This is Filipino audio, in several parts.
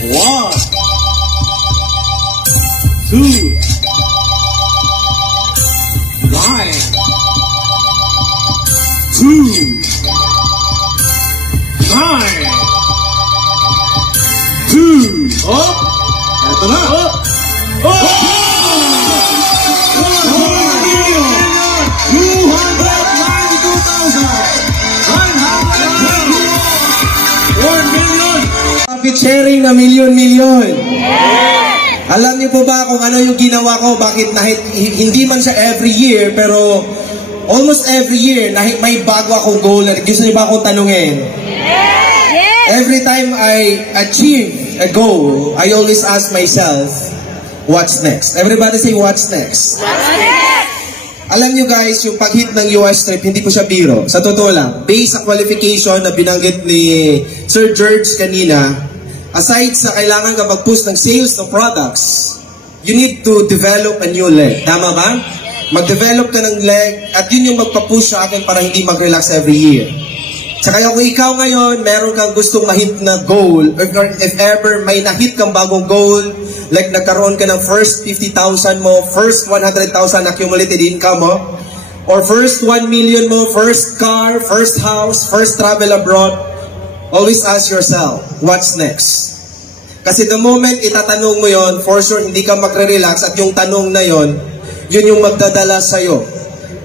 1, 2, 9, 2, 9, 2, up, eto na, up, up, 292,900, 1 million. Profit sharing na milyon-milyon. Alam niyo po ba kung ano yung ginawa ko? Bakit hindi man siya every year, pero almost every year, may bago akong goal. Gusto niyo ba akong tanungin? Every time I achieve a goal, I always ask myself, what's next? Everybody say, what's next? Alam niyo guys, yung pag-hit ng US trip, hindi po siya biro. Sa totoo lang, based sa qualification na binanggit ni Sir George kanina, aside sa kailangan ka mag-push ng sales ng products, you need to develop a new leg. Tama ba? Mag-develop ka ng leg at yun yung magpa-push sa akin para hindi mag-relax every year. Tsaka kung ikaw ngayon, meron kang gustong ma-hit na goal, or if ever may na-hit kang bagong goal, like nagkaroon ka ng first 50,000 mo, first 100,000 accumulated income mo, or first 1 million mo, first car, first house, first travel abroad, always ask yourself, what's next? Kasi the moment itatanong mo yon, for sure hindi ka magre-relax at yung tanong na yon, yun yung magdadala sa'yo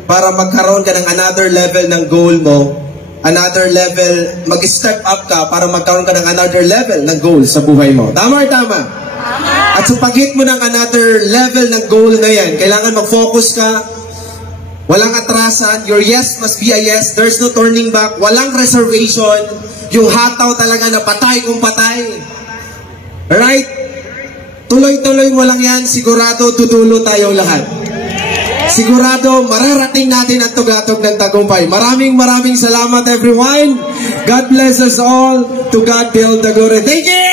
para magkaroon ka ng another level ng goal mo, another level, mag-step up ka para magkaroon ka ng another level ng goal sa buhay mo. Tama or tama? At sa pag-hit mo ng another level ng goal na yan, kailangan mag-focus ka, walang atrasan, your yes must be a yes, there's no turning back, walang reservation, yung hataw talaga na patay kung patay. Right? Tuloy-tuloy mo lang yan, sigurado tutulo tayo lahat. Sigurado mararating natin ang tugatog ng tagumpay. Maraming salamat everyone. God bless us all. To God be all the glory. Thank you!